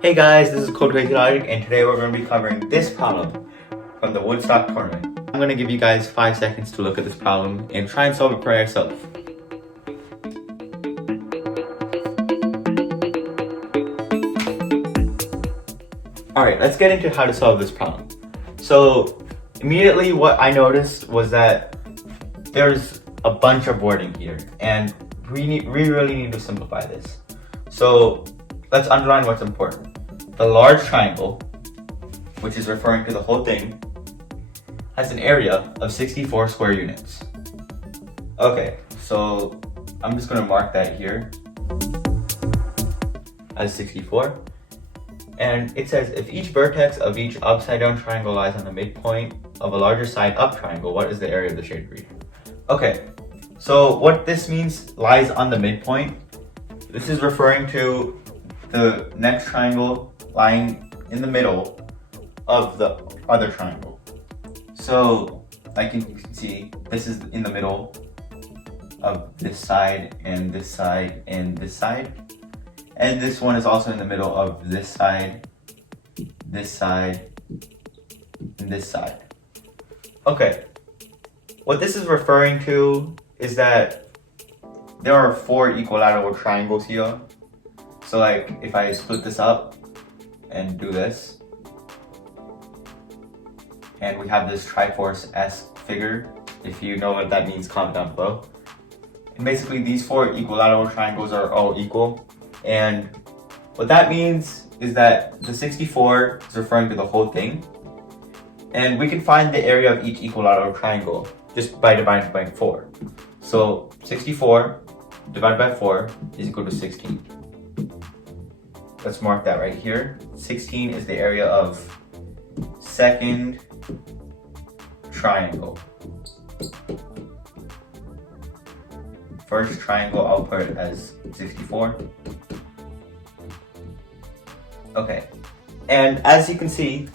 Hey guys, this is coldcrazylogic, and today we're going to be covering this problem from the Woodstock tournament. I'm going to give you guys 5 seconds to look at this problem and try and solve it for yourself. Alright, let's get into how to solve this problem. So, immediately what I noticed was that there's a bunch of wording here, and we really need to simplify this. So, let's underline what's important. The large triangle, which is referring to the whole thing, has an area of 64 square units. Okay, so I'm just going to mark that here as 64. And it says, if each vertex of each upside down triangle lies on the midpoint of a larger side up triangle, what is the area of the shaded region? Okay, so what this means, lies on the midpoint, this is referring to the next triangle lying in the middle of the other triangle. So, like you can see, this is in the middle of this side and this side and this side. And this one is also in the middle of this side, and this side. Okay, what this is referring to is that there are 4 equilateral triangles here. So like, if I split this up and do this, and we have this Triforce-esque figure, if you know what that means, comment down below. And basically these 4 equilateral triangles are all equal. And what that means is that the 64 is referring to the whole thing. And we can find the area of each equilateral triangle just by dividing by 4. So 64 divided by 4 is equal to 16. Let's mark that right here. 16 is the area of second triangle. First triangle, I'll put it as 64. Okay, and as you can see,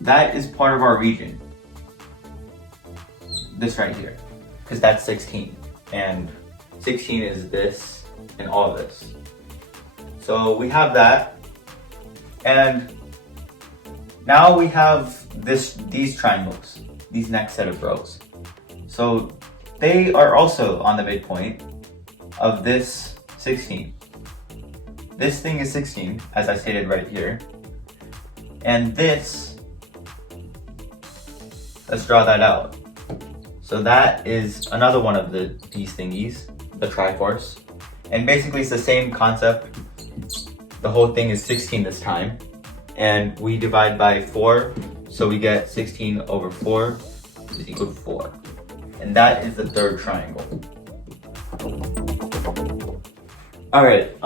that is part of our region. This right here, because that's 16, and 16 is this and all of this. So we have that, and now we have these triangles, these next set of rows. So they are also on the midpoint of this 16. This thing is 16, as I stated right here. And this, let's draw that out. So that is another one of these thingies, the Triforce. And basically it's the same concept. The whole thing is 16 this time. And we divide by 4, so we get 16 over 4 is equal to 4. And that is the third triangle. Alright,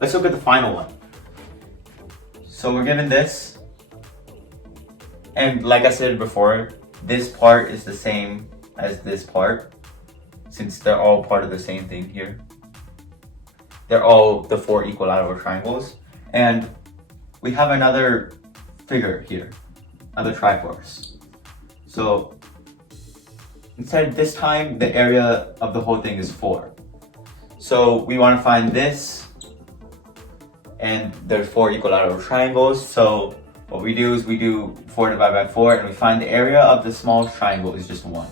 let's look at the final one. So we're given this, and like I said before, this part is the same as this part, since they're all part of the same thing here. They're all the 4 equilateral triangles, and we have another figure here, another Triforce. So instead, this time the area of the whole thing is 4. So we want to find this, and there's 4 equilateral triangles. So what we do is we do 4 divided by 4, and we find the area of the small triangle is just 1.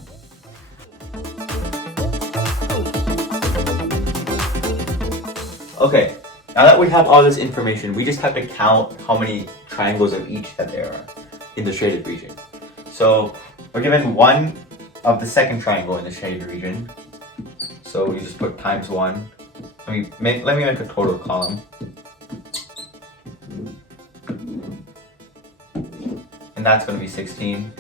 Okay, now that we have all this information, we just have to count how many triangles of each that there are in the shaded region. So we're given 1 of the second triangle in the shaded region. So we just put times 1. Let me make a total column. And that's going to be 16.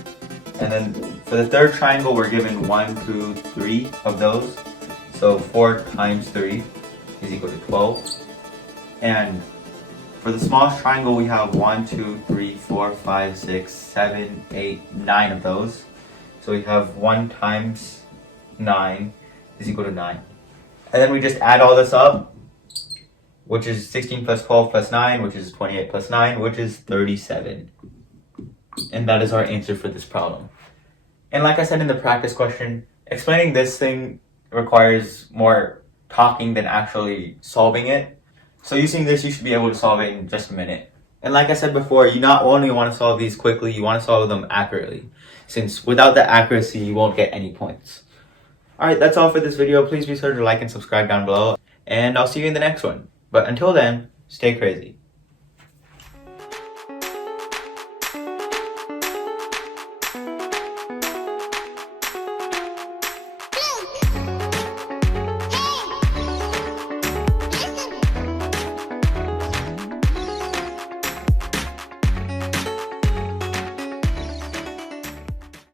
And then for the third triangle, we're given 1, 2, 3 of those. So 4 times 3 is equal to 12. And for the smallest triangle, we have 1, 2, 3, 4, 5, 6, 7, 8, 9 of those. So we have 1 times 9 is equal to 9. And then we just add all this up, which is 16 plus 12 plus 9, which is 28 plus 9, which is 37. And that is our answer for this problem. And like I said in the practice question, explaining this thing requires more talking than actually solving it. So using this, you should be able to solve it in just a minute. And like I said before, you not only want to solve these quickly, you want to solve them accurately. Since without the accuracy, you won't get any points. Alright, that's all for this video. Please be sure to like and subscribe down below. And I'll see you in the next one. But until then, stay crazy.